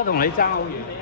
我同你爭好遠。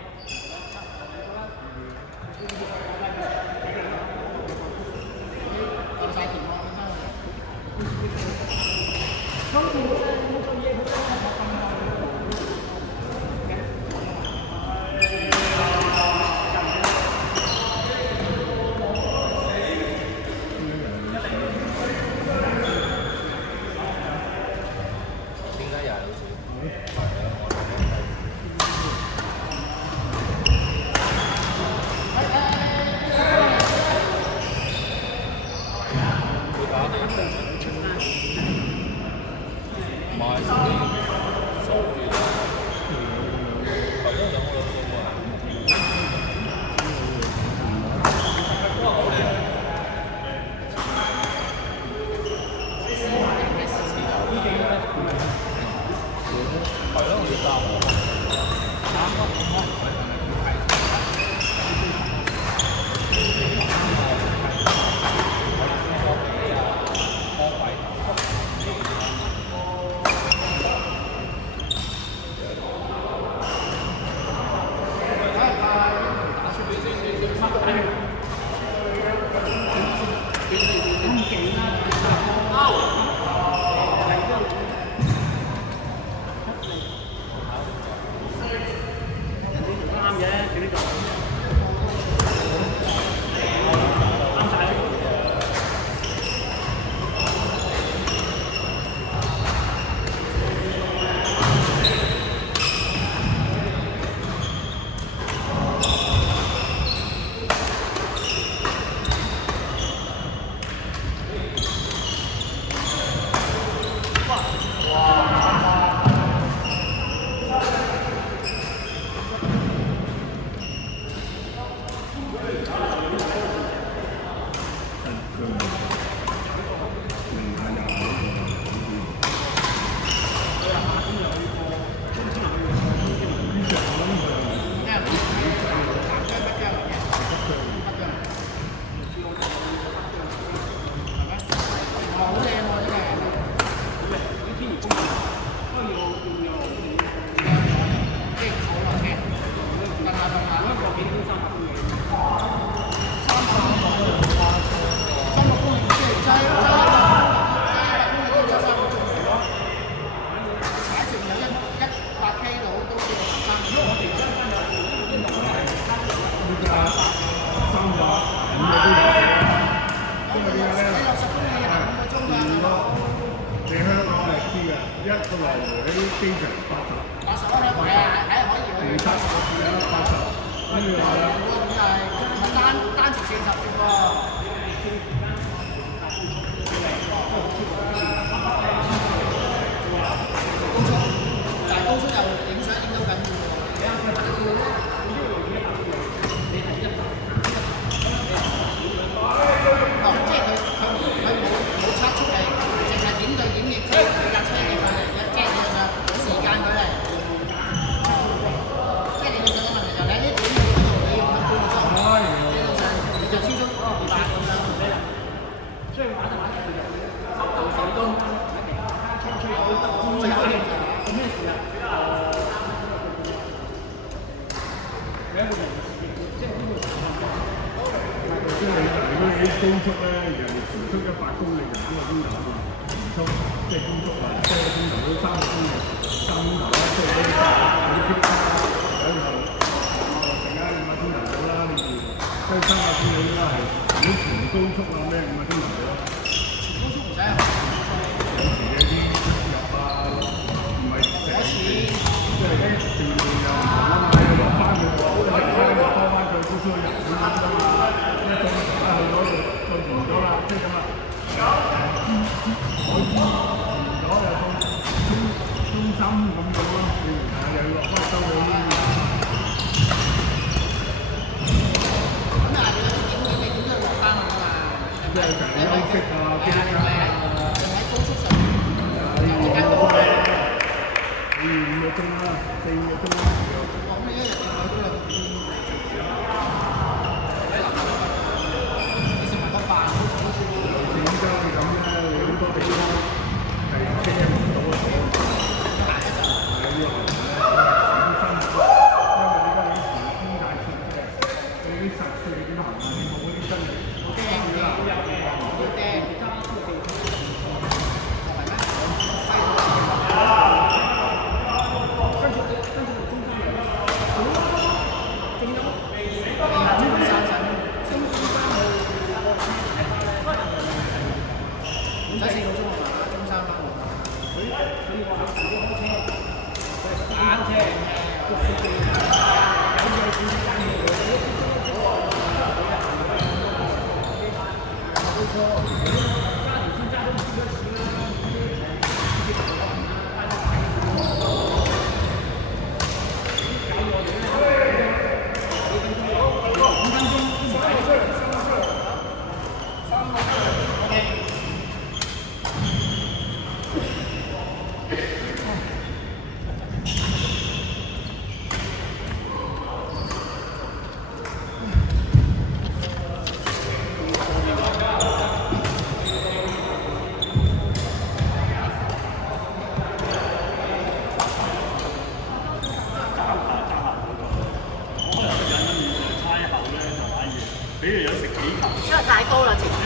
日有食幾球？因為太高啦，前面。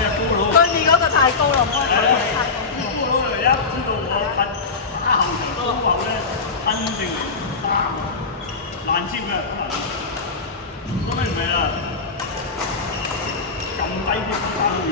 對面嗰個太高啦，唔可以睇到太高。高佬一知道我噴打後場高後咧，噴定嚟難接嘅，咁咪唔係啦，撳低啲打去。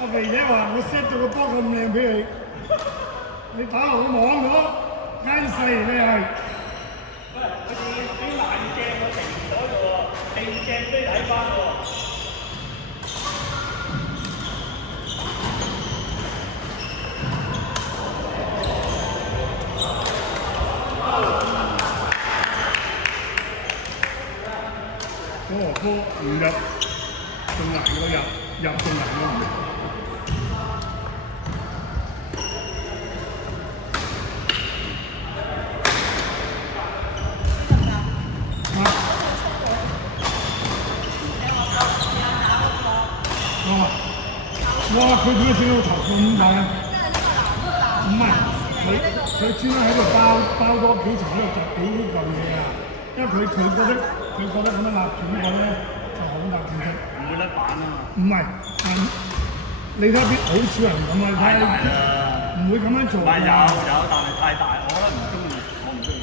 阿肥仔話：我 set 咗個波咁靚俾你，你打落個網度，奸細你係。佢啲爛鏡我停唔到度喎，定鏡俾你睇翻喎。嗰個波唔入，仲難過入，入仲難過唔入。哇！佢點解整到頭咁大啊？唔係，佢專登喺度包多幾層喺度揼幾嚿嘢啊！因為佢覺得咁樣立住呢個咧就好大件嘅。唔會甩板啊嘛。唔係，你睇邊好少人咁啊！太大啦，唔會咁樣做。唔係有，但係太大，我覺得唔中意，我唔中意。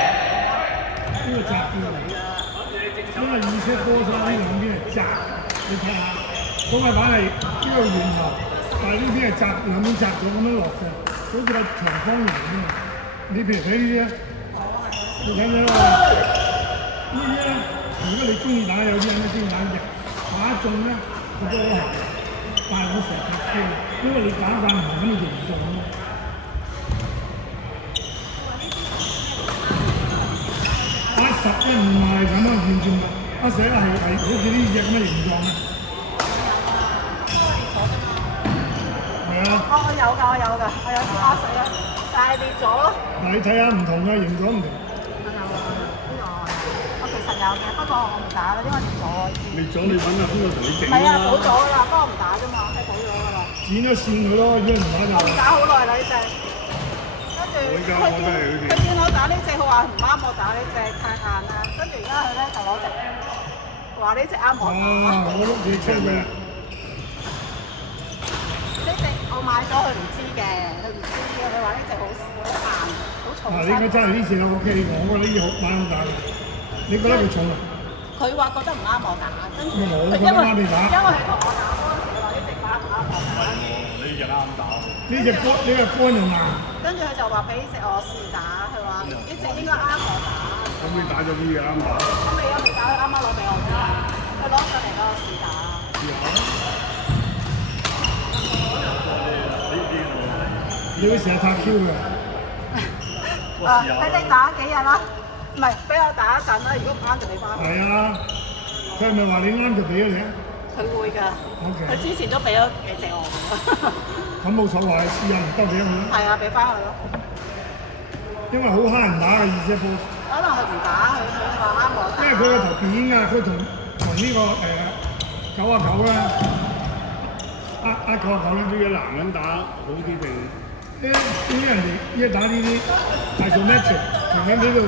呢個窄啲嚟，因為二車多咗呢兩邊係窄，你睇下，嗰塊板係呢個圓頭，但係呢邊係窄，兩邊窄咗咁樣落嘅，好似個長方形咁啊！你譬如睇呢啲啊，你睇睇啦，呢啲咧，如果你中意打，有啲人咧中意打嘅，打中咧佢都好行，但係我成日踢飛，因為你打慣唔係咁，你就唔中咯。11唔係咁樣完全唔係，11係好似呢隻咁嘅形狀嘅。係啊。我有㗎，我有支11，但係裂咗咯。嗱，你睇下唔同嘅形狀唔同。我其實有嘅，不過我唔打啦，因為裂咗。裂咗你揾下邊個同你整唔係啊，補咗㗎啦，不過唔打啫嘛，係補咗㗎啦。剪咗線佢咯，如果唔打就。我唔打好耐啦呢隻。跟住佢見我打呢隻，佢話唔啱我打呢隻太硬啦。跟住而家佢咧就攞隻，話呢隻啱我打。我碌嘢出嘅。呢隻我買咗佢唔知嘅，佢唔知嘅。佢話呢隻好硬，好重身。應該真係呢隻 OK 嘅，我覺得呢隻好啱打嘅。你覺得佢重啊？佢話覺得唔啱我打，跟住我覺得啱你打。因為佢同我打嗰陣時，佢話呢隻打唔啱我打。呢隻啱打。呢隻乾又硬。跟住佢就話俾隻我試打，佢話呢隻應該啱我打。咁你打咗呢隻啱打？我未打，佢啱啱攞俾我啫，佢攞上嚟俾我試打。試下。你會成日拍 Q 嘅？俾你打幾日啦？唔係，俾我打一陣啦。如果唔啱就俾翻。係啊，佢係咪話你啱就俾咗你啊？佢會㗎。OK。佢之前都俾咗幾隻我㗎。咁冇所謂，試下唔得俾佢咯。係啊，俾翻佢咯。因為好蝦人打嘅二姐波。可能佢唔打，佢話啱我打。因為佢個頭扁啊，佢同呢個99咧，99咧呢個男人打好啲定？啲人哋一打呢啲大做 match，同緊呢度。